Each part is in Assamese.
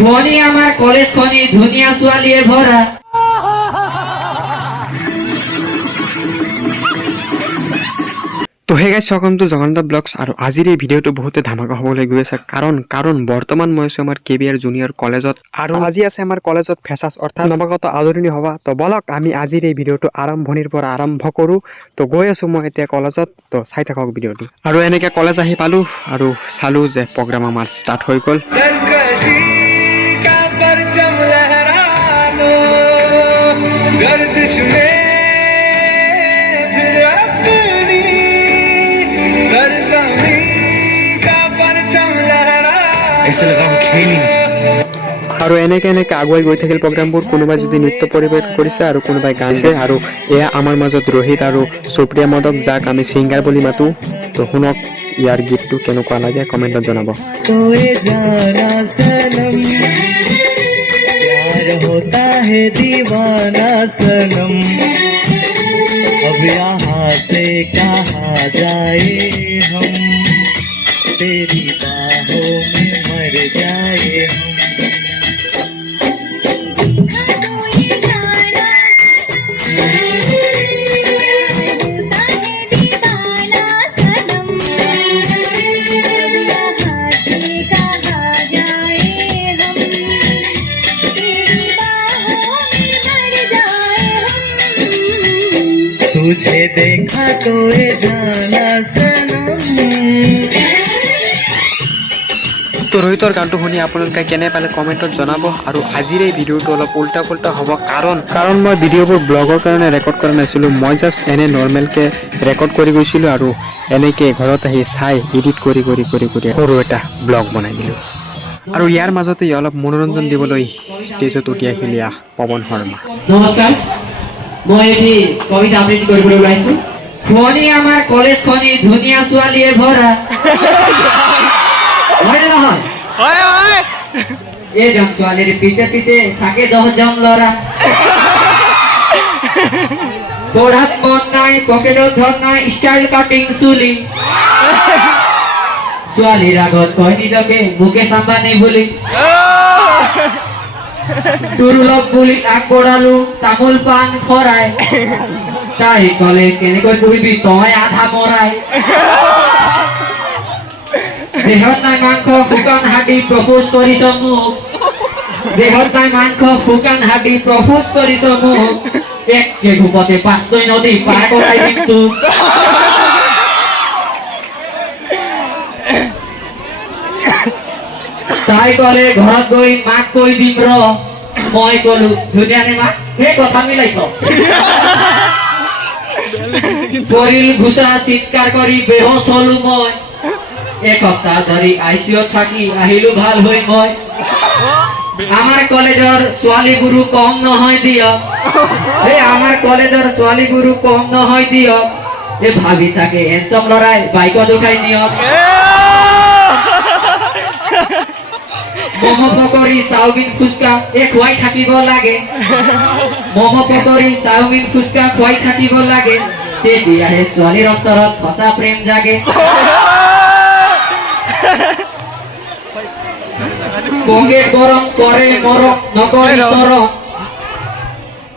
খনি আমাৰ কলেজ খনি ধুনিয়া ছোৱালীয়ে ভৰা। তো হে গাইছ ওয়েলকাম টু জগন্নাথ ব্লগস। আৰু আজিৰ এই ভিডিঅ'টো বহুতে ধামাকা হ'বলৈ গৈ আছে কাৰণ বৰ্তমান মই আছোঁ আমাৰ কেবিআৰ জুনিয়ৰ কলেজত আৰু আজি আছে আমাৰ কলেজত ফেচাছ অৰ্থাৎ নৱাগত আদৰণি সভা। তো বলক আমি আজিৰ এই ভিডিঅ'টো আৰম্ভণিৰ পৰা আৰম্ভ কৰোঁ। তো গৈ আছোঁ মই এতিয়া কলেজত, তো চাই থাকক ভিডিঅ'টো। আৰু এনেকৈ কলেজ আহি পালোঁ আৰু চালোঁ যে প্ৰগ্ৰাম আমাৰ ষ্টাৰ্ট হৈ গ'ল। আৰু এনেকে আগুৱাই গৈ থাকিল প্ৰগ্ৰামবোৰ। কোনোবাই যদি নৃত্য পৰিৱেশ কৰিছে আৰু কোনোবাই গাইছে। আৰু এয়া আমাৰ মাজত ৰোহিত আৰু সুপ্ৰিয়া মদক, যাক আমি ছিংগাৰ বুলি মাতো। তো শুনক ইয়াৰ গীতটো কেনেকুৱা লাগে কমেণ্টত জনাব। होता है दीवाना सनम अब यहाँ से कहाँ जाए हम तेरी बाहों में मर जाए हम तुझे देखा तो ये जाना सनम। তো ৰোহিতৰ গানটো শুনি আপোনালোকে কেনে পালে কমেণ্টত জনাব। আৰু আজিৰ এই ভিডিঅ'টো অলপ উল্টা পুল্টা হ'ব কাৰণ মই ভিডিঅ'বোৰ ব্লগৰ কাৰণে ৰেকৰ্ড কৰা নাছিলোঁ। মই জাষ্ট এনে নৰ্মেলকৈ ৰেকৰ্ড কৰি গৈছিলোঁ আৰু এনেকৈ ঘৰত আহি চাই এডিট কৰি সৰু এটা ব্লগ বনাই দিলোঁ। আৰু ইয়াৰ মাজতে অলপ মনোৰঞ্জন দিবলৈ ষ্টেজত উঠি আহিল পৱন শৰ্মা। নমস্কাৰ, মই এটি কবিতা আবৃত্তি কৰিবলৈ ওলাইছোঁ। খনি আমাৰ কলেজ খনি ধুনীয়া ছোৱালীয়ে ভৰা। হয় নে নহয়? এজন ছোৱালীৰ পিছে পিছে থাকে 10জন ল'ৰা। পঢ়াত মন নাই, পকেটত ধন নাই, ষ্টাইল কাটিং চুলি। ছোৱালীৰ আগত কয় নিজকে মুকেশ আম্বানী বুলি। দুৰ্লভ বুলি আগবঢ়ালো তামোল পাণ খৰাই। তাই কলে কেনেকৈ পঢ়িবি তই আধা মৰাই। দেহত নাই মাংস শুকান হাড্ডি প্ৰপোজ কৰিছ মোক। দেহত নাই মাংস শুকান হাড্ডি প্ৰপোজ কৰিছ মোক। একে ঘুপতে 5 নদী পাৰ কৰাই দিম তোক। তাই কলে ঘৰত গৈ মাক কৈ দিম ৰ। মই কলো ধুনীয়া নে মাক, সেই কথা মিলাই ক। পৰিল ঘুচা চিৎকাৰ কৰি বেহোচ হলো মই। এসপ্তাহ ধৰি আইচিইউত থাকি আহিলো ভাল হৈ মই। আমাৰ কলেজৰ ছোৱালীবোৰো কম নহয় দিয়ক। আমাৰ কলেজৰ ছোৱালীবোৰো কম নহয় দিয়ক। ভাবি থাকে হেণ্ডচাম লৰাই বাইকত উঠাই নিয়ক। মম পকৰি চাওমিন ফুচকা খুৱাই থাকিব লাগে। মম পকৰি চাওমিন ফুচকা খুৱাই থাকিব লাগে। তেতিয়াহে ছোৱালীৰ অন্তৰত সঁচা প্ৰেম জাগে। পগে গৰম কৰে মৰম নকৰি চৰম।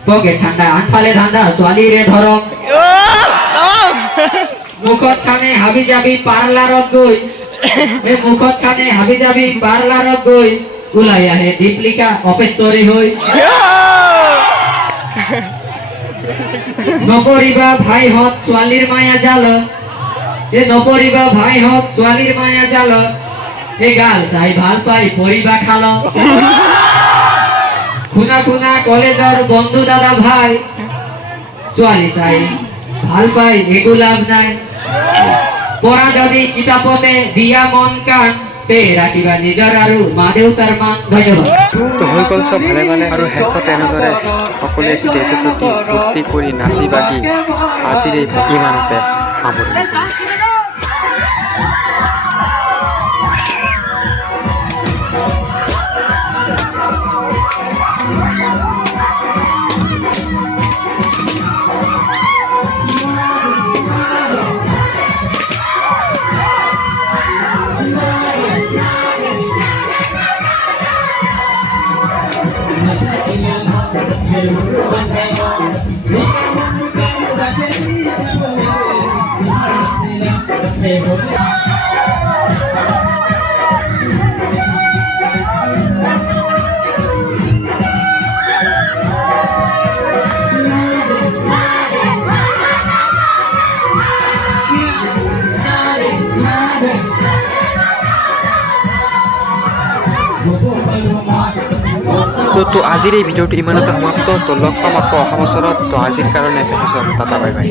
পগে ঠাণ্ডা আনফালে ধান্দা ছোৱালীৰে ধৰম। মুখত খানে হাবি যাবি পাৰ্লাৰত গৈ। মুখত খানে হাবি যাবি পাৰ্লাৰত গৈ। ওলাই আহে দীপলিকা অপেশ্বৰী হৈ। নপৰিবা ভাইহঁত ছোৱালীৰ মায়া জাল। নপৰিবা ভাইহঁত ছোৱালীৰ মায়া জাল। গাল চাই ভাল পাই পৰিবা খাল। শুনা শুনা কলেজৰ বন্ধু দাদা ভাই। ছোৱালী চাই ভাল পাই একো লাভ নাই। পঢ়া যদি কিতাপতে দিয়া মন কাণ। ৰাখিবা নিজৰ আৰু মা দেউতাৰ মান। ধন্যবাদ। তো হৈ গ'ল চব ভালে ভালে। আৰু শেষত এনেদৰে সকলোৱে ষ্টেজত উঠি ফূৰ্তি কৰি নাচি বাগি আজিৰ এই ইমানতে সামৰিলোঁ। তো আজিৰ এই ভিডিঅ'টো ইমানতে সমাপ্ত। তো লগ পাম আকৌ অহা বছৰত। তো আজিৰ কাৰণে ফেচক টাটা বাই বাই।